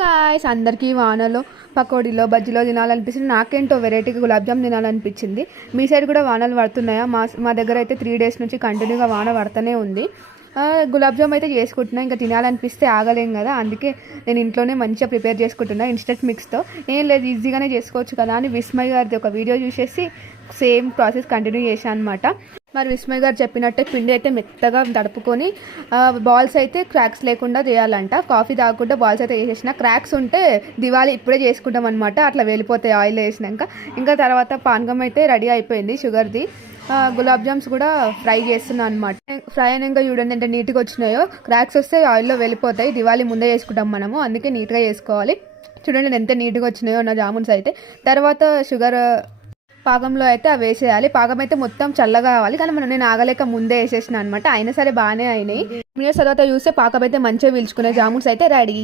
Guys అందరికీ వానలో పకోడీలో బజ్జీలో తినాలనిపిస్తుంది. నాకేంటో వెరైటీగా గులాబ్ జామ్ తినాలనిపించింది. మీ సైడ్ కూడా వానలు పడుతున్నాయా? మా దగ్గర అయితే 3 days నుంచి కంటిన్యూగా వాన పడుతూనే ఉంది. గులాబ్ జామ్ అయితే చేసుకుంటున్నా. ఇంకా తినాలనిపిస్తే ఆగలేం కదా, అందుకే నేను ఇంట్లోనే మంచిగా ప్రిపేర్ చేసుకుంటున్నా ఇన్స్టెంట్ మిక్స్తో. ఏం లేదు, ఈజీగానే చేసుకోవచ్చు కదా అని విస్మయ్ గారిది ఒక వీడియో చూసేసి సేమ్ ప్రాసెస్ కంటిన్యూ చేశాను అనమాట. మరి విస్మయ్ గారు చెప్పినట్టే పిండి అయితే మెత్తగా తడుపుకొని బాల్స్ అయితే క్రాక్స్ లేకుండా చేయాలంట. కాఫీ తాగకుండా బాల్స్ అయితే వేసేసిన క్రాక్స్ ఉంటే దివాళీ ఇప్పుడే చేసుకుంటాం అనమాట. అట్లా వెళ్ళిపోతాయి ఆయిల్ వేసినాక. ఇంకా తర్వాత పానకం అయితే రెడీ అయిపోయింది షుగర్ది. గులాబ్ జామ్స్ కూడా ఫ్రై చేస్తున్నాను అనమాట. ఫ్రై అయినాక చూడండి ఎంత నీట్గా వచ్చినాయో. క్రాక్స్ వస్తే ఆయిల్లో వెళ్ళిపోతాయి. దివాళీ ముందే చేసుకుంటాం మనము, అందుకే నీట్గా చేసుకోవాలి. చూడండి ఎంత నీట్గా వచ్చినాయో నా జామున్స్ అయితే. తర్వాత షుగర్ పాకంలో అయితే అవి వేసేయాలి. పాకం అయితే మొత్తం చల్లగా కావాలి, కానీ నేను ఆగలేక ముందే వేసేసిన అనమాట. అయినా సరే బాగానే అయినాయి. మినిట్స్ తర్వాత చూస్తే పాకం అయితే మంచిగా పీల్చుకునే జామున్స్ అయితే రెడీ.